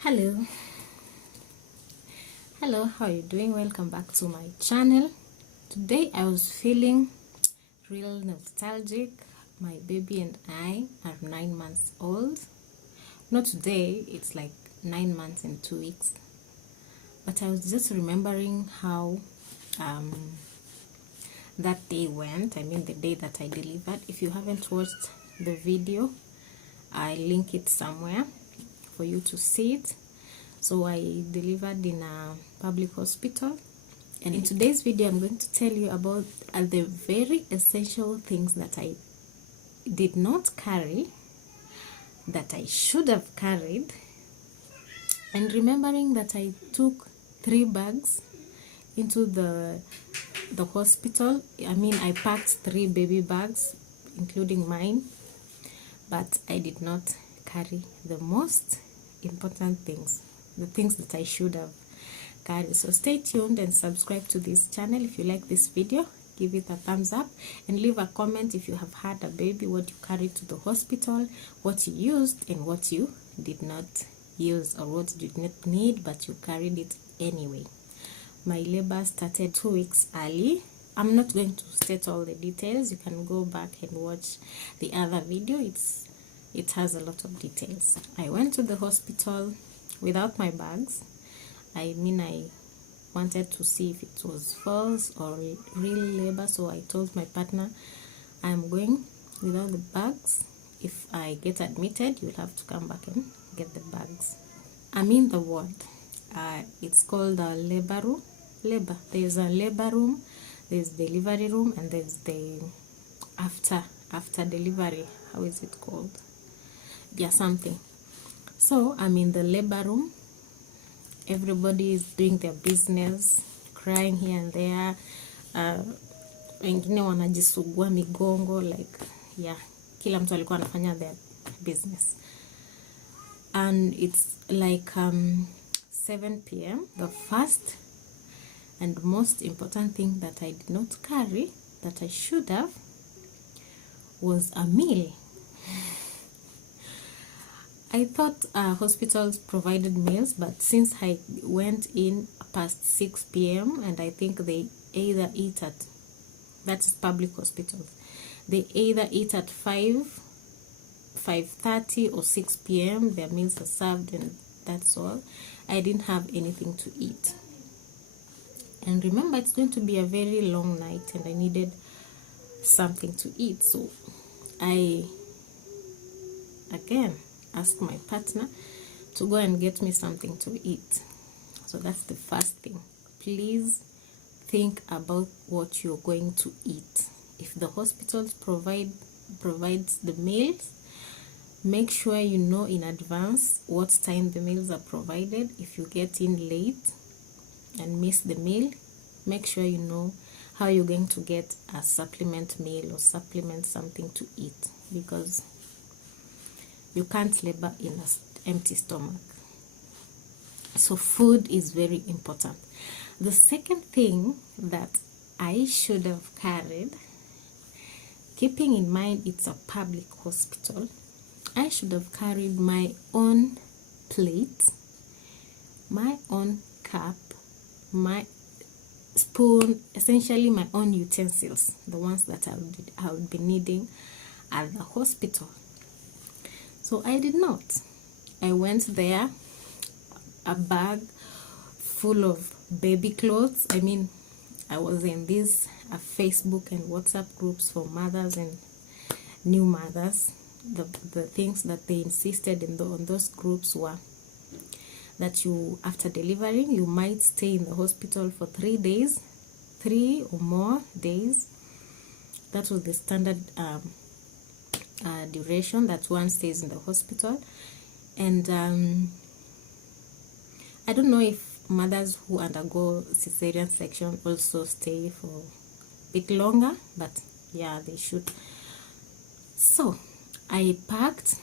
Hello, how are you doing? Welcome back to my channel. Today I was feeling real nostalgic. My baby and I are 9 months old. Not today, it's like 9 months and 2 weeks. But I was just remembering how that day went. I mean the day that I delivered. If you haven't watched the video, I link it somewhere for you to see it. So I delivered in a public hospital, and in today's video I'm going to tell you about the very essential things that I did not carry that I should have carried, and remembering that I took 3 bags into the hospital. I mean, I packed 3 baby bags including mine, but I did not carry the most important things, the things that I should have carried. So stay tuned and subscribe to this channel. If you like this video, give it a thumbs up and leave a comment if you have had a baby, what you carried to the hospital, what you used and what you did not use, or what you did not need but you carried it anyway. My labor started 2 weeks early. I'm not going to state all the details. You can go back and watch the other video. It has a lot of details. I went to the hospital without my bags. I mean, I wanted to see if it was false or real labor, so I told my partner, I'm going without the bags. If I get admitted, you'll have to come back and get the bags. I'm in the ward. It's called a labor room. There's a labor room, there's delivery room, and there's the after delivery. How is it called? Yeah, something. So I'm in the labor room. Everybody is doing their business, crying here and there. Wengine wanajisugua migongo, like, yeah, kila mtu alikuwa anafanya their business. And it's like 7 p.m. The first and most important thing that I did not carry that I should have was a meal. I thought hospitals provided meals, but since I went in past 6 p.m. and I think they either eat at, that's public hospitals, they either eat at 5:30 or 6 p.m. Their meals are served and that's all. I didn't have anything to eat. And remember, it's going to be a very long night and I needed something to eat. So I again ask my partner to go and get me something to eat. So that's the first thing. Please think about what you're going to eat. If the hospitals provides the meals, make sure you know in advance what time the meals are provided. If you get in late and miss the meal, make sure you know how you're going to get a supplement meal or supplement something to eat, because you can't labor in an empty stomach. So food is very important. The second thing that I should have carried, keeping in mind it's a public hospital, I should have carried my own plate, my own cup, my spoon, essentially my own utensils, the ones that I would be needing at the hospital. So I did not. I went there, a bag full of baby clothes. I mean, I was in these Facebook and WhatsApp groups for mothers and new mothers. The things that they insisted on those groups were that you, after delivering, you might stay in the hospital for 3 days, 3 or more days. That was the standard duration that one stays in the hospital. And I don't know if mothers who undergo cesarean section also stay for a bit longer, but yeah, they should. So I packed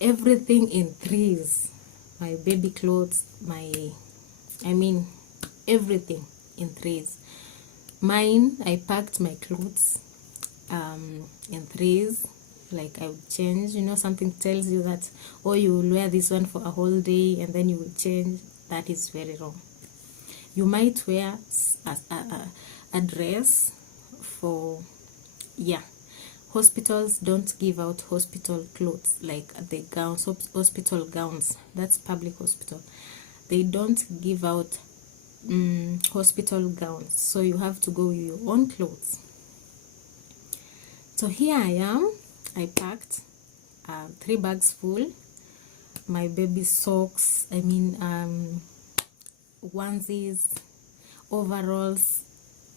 everything in threes. My baby clothes, everything in threes. Mine, I packed my clothes in threes, like I would change, you know, something tells you that, oh, you will wear this one for a whole day and then you will change. That is very wrong. You might wear a dress for, yeah, hospitals don't give out hospital clothes, like the gowns, hospital gowns. That's public hospital. They don't give out hospital gowns, so you have to go with your own clothes. So here I am. I packed 3 bags full. My baby socks, onesies, overalls,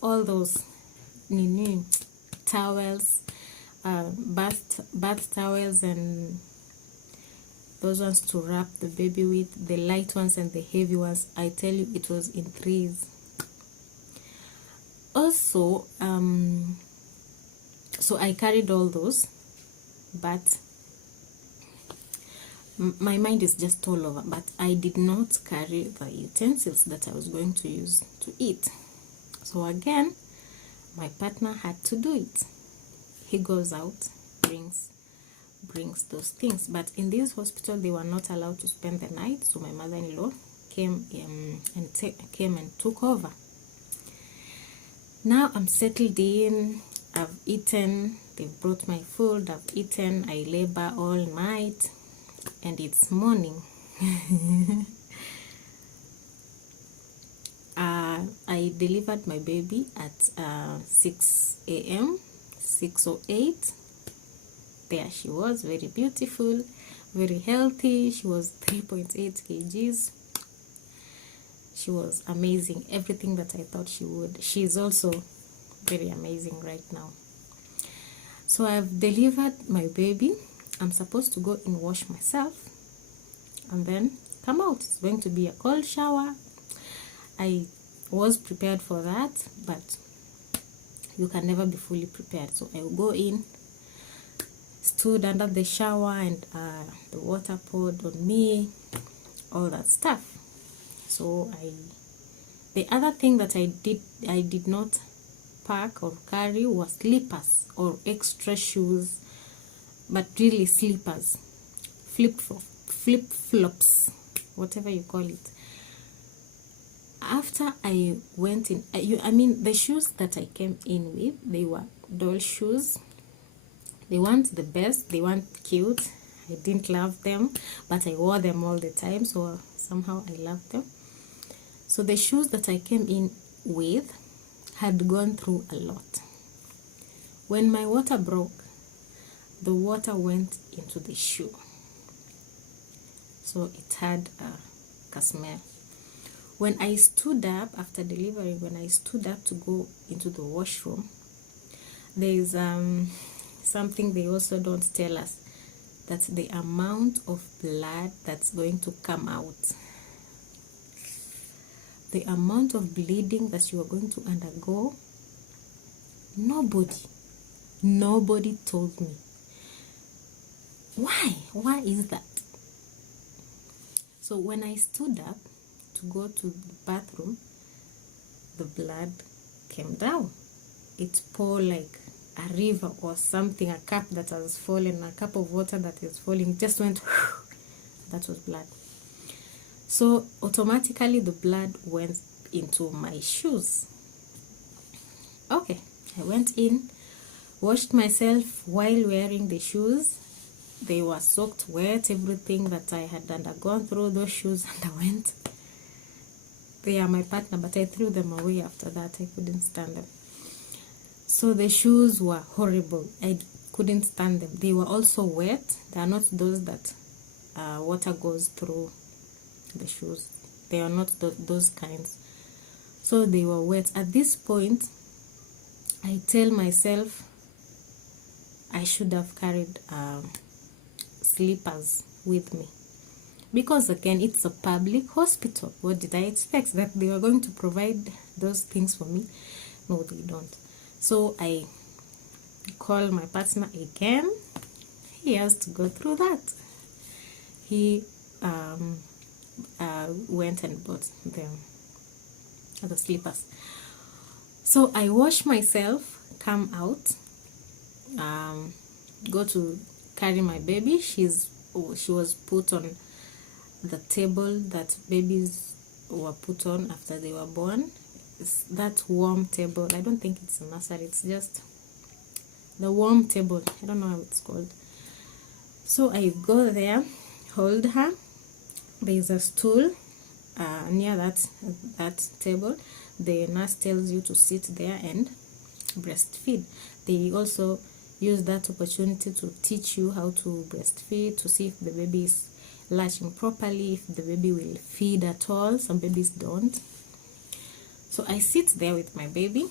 all those towels, bath towels, and those ones to wrap the baby with, the light ones and the heavy ones. I tell you, it was in threes. Also, so I carried all those, but my mind is just all over. But I did not carry the utensils that I was going to use to eat. So again, my partner had to do it. He goes out, brings those things. But in this hospital, they were not allowed to spend the night, so my mother-in-law came and took over. Now I'm settled in. I've eaten. They've brought my food. I've eaten. I labor all night, and it's morning. I delivered my baby at 6 a.m. 6:08. There she was, very beautiful, very healthy. She was 3.8 kgs. She was amazing, everything that I thought she would. She's also very amazing right now. So I've delivered my baby. I'm supposed to go and wash myself and then come out. It's going to be a cold shower. I was prepared for that, but you can never be fully prepared. So I will go in, stood under the shower, and the water poured on me, all that stuff. So the other thing that I did not pack or carry was slippers or extra shoes, but really slippers, flip-flops, whatever you call it. After I went in, the shoes that I came in with, they were doll shoes. They weren't the best, they weren't cute. I didn't love them, but I wore them all the time, so somehow I loved them. So the shoes that I came in with had gone through a lot. When my water broke, the water went into the shoe, so it had a smell. When I stood up after delivery, when I stood up to go into the washroom, there is something they also don't tell us, that the amount of blood that's going to come out, the amount of bleeding that you are going to undergo, nobody told me. Why is that? So when I stood up to go to the bathroom, the blood came down. It poured like a river or something, a cup that has fallen, a cup of water that is falling, just went, that was blood. So automatically the blood went into my shoes. Okay, I went in, washed myself while wearing the shoes. They were soaked wet, everything that I had undergone through those shoes underwent. They are my partner, but I threw them away after that. I couldn't stand them. So the shoes were horrible. I couldn't stand them. They were also wet. They are not those that water goes through the shoes. They are not those kinds. So they were wet. At this point, I tell myself I should have carried slippers with me, because again, it's a public hospital. What did I expect? That they were going to provide those things for me? No, they don't. So I called my partner again. He has to go through that. He went and bought the slippers. So I wash myself, come out, go to carry my baby, she was put on the table that babies were put on after they were born. It's that warm table. I don't think it's a nursery, it's just the warm table. I don't know how it's called. So I go there, hold her. There's a stool near that table. The nurse tells you to sit there and breastfeed. They also use that opportunity to teach you how to breastfeed, to see if the baby is latching properly, if the baby will feed at all. Some babies don't. So I sit there with my baby,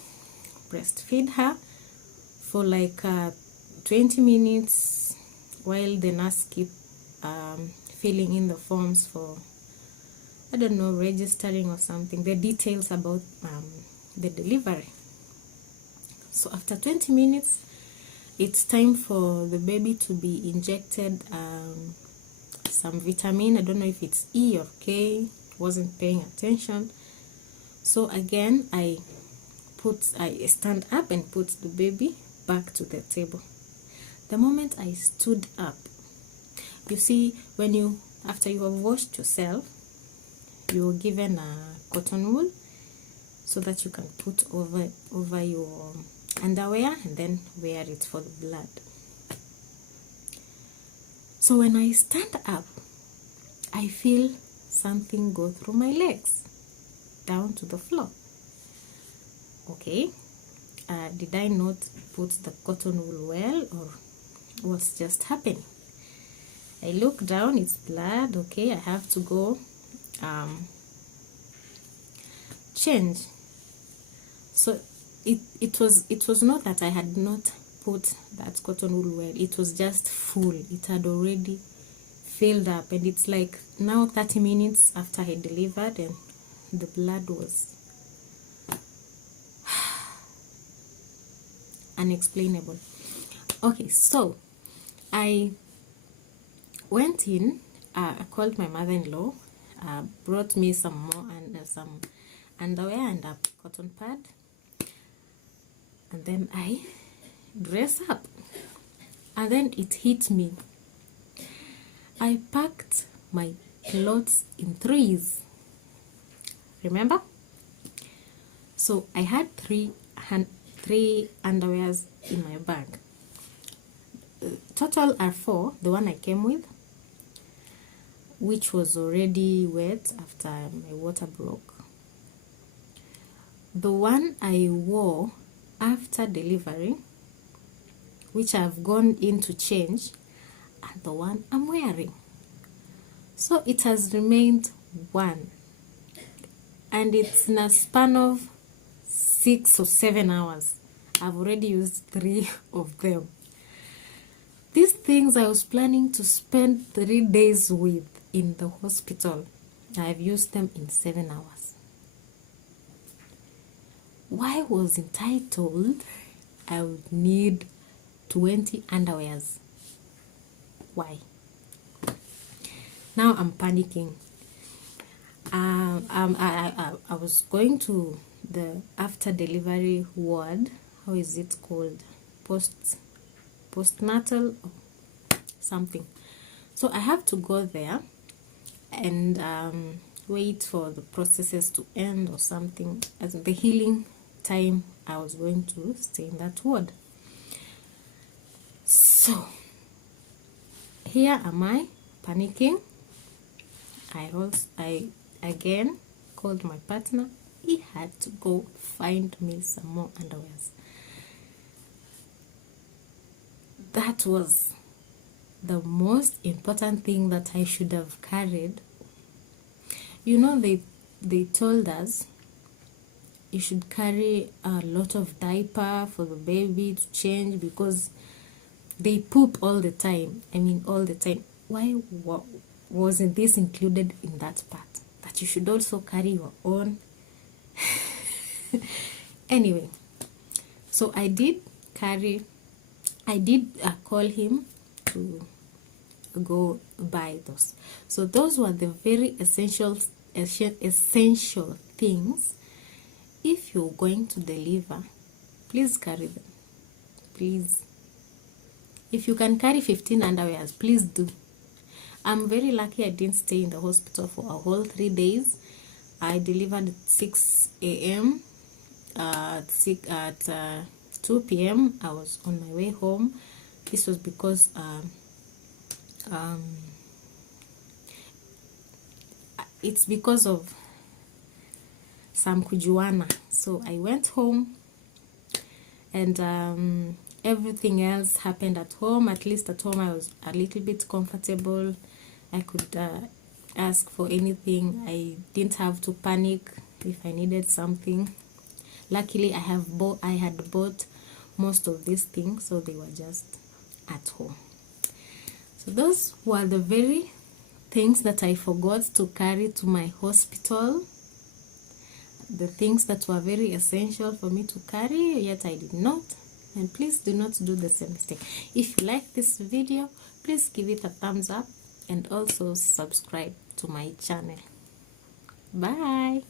breastfeed her for like 20 minutes while the nurse keep filling in the forms for, I don't know, registering or something, the details about the delivery. So after 20 minutes, it's time for the baby to be injected some vitamin. I don't know if it's E or K, wasn't paying attention. So again, I stand up and put the baby back to the table. The moment I stood up, you see, after you have washed yourself, you're given a cotton wool so that you can put over your underwear and then wear it for the blood. So when I stand up, I feel something go through my legs down to the floor. Okay, did I not put the cotton wool well, or what's just happening? I look down, it's blood. Okay, I have to go change. So it was not that I had not put that cotton wool well, it was just full. It had already filled up, and it's like now 30 minutes after I delivered, and the blood was unexplainable. Okay, so I went in, I called my mother-in-law, brought me some more and some underwear and a cotton pad, and then I dress up. And then it hit me. I packed my clothes in threes. Remember? So I had three underwears in my bag. Total are 4. The one I came with, which was already wet after my water broke. The one I wore after delivery, which I've gone in to change, and the one I'm wearing. So it has remained 1, and it's in a span of 6 or 7 hours. I've already used 3 of them. These things I was planning to spend 3 days with in the hospital, I've used them in 7 hours. Why wasn't I told I would need 20 underwears? Why? Now I'm panicking. I was going to the after delivery ward. How is it called? Postnatal something. So I have to go there and wait for the processes to end or something. As the healing time, I was going to stay in that ward. So here am I panicking. I again called my partner. He had to go find me some more underwears. That was the most important thing that I should have carried. You know, they told us you should carry a lot of diaper for the baby to change because they poop all the time. I mean, all the time. Why wasn't this included in that part? That you should also carry your own. Anyway, so I did call him to go buy those. So those were the very essential things. If you're going to deliver, please carry them. Please. If you can carry 15 underwears, please do. I'm very lucky I didn't stay in the hospital for a whole 3 days. I delivered at 6 a.m. At 2 p.m. I was on my way home. This was because it's because of some kujuana. So I went home, and everything else happened at home. At least at home I was a little bit comfortable. I could ask for anything. I didn't have to panic if I needed something. Luckily I had bought most of these things, so they were just at home. So those were the very things that I forgot to carry to my hospital, the things that were very essential for me to carry, yet I did not. And please do not do the same mistake. If you like this video, please give it a thumbs up and also subscribe to my channel. Bye.